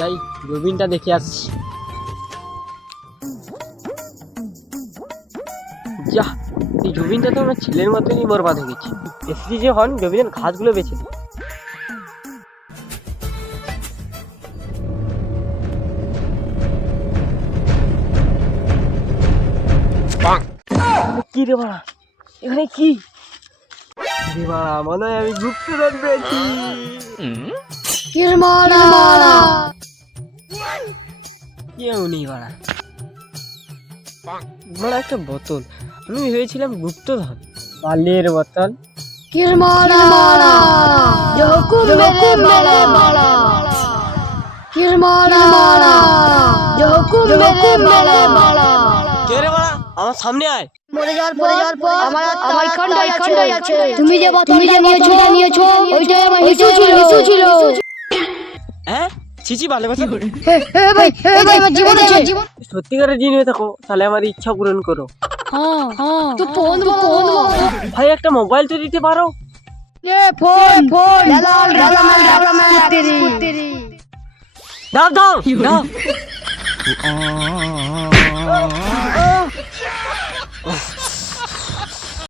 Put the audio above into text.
যাই রবিনটা দেখে আসছি। যা এই জমিনটা তো আমার ছেলের মতনই বরবাদ হয়ে গেছে। এসি যে হন জমিনের ঘাসগুলো বেঁচে দিই। কি রে বাড়া, এখানে কি রে বাড়া? মনে হয় আমি গুপ্তধন পেয়েছি। কেউ নেই বাড়া, বাড়া একটা বোতল। আমি ভেবেছিলাম গুপ্তধন, বালির বোতল। কে রে বাড়া, আমার সামনে আয়। মরে যাওয়ার পর আমার খন্ডাই আছে। তুমি যে বোতলটা নিয়েছো ওইটাই আমার হিসু ছিল। হ্যাঁ ছিছি ভালো কথা। ভাই এটা আমার জীবন আছে। সত্যিকারের জিন হয়ে থাকো তাহলে আমার ইচ্ছা পূরণ করো। হ্যাঁ তো ফোন ভাই একটা মোবাইল তো দিতে পারো। ফোন তেরি দাও দাও দাও।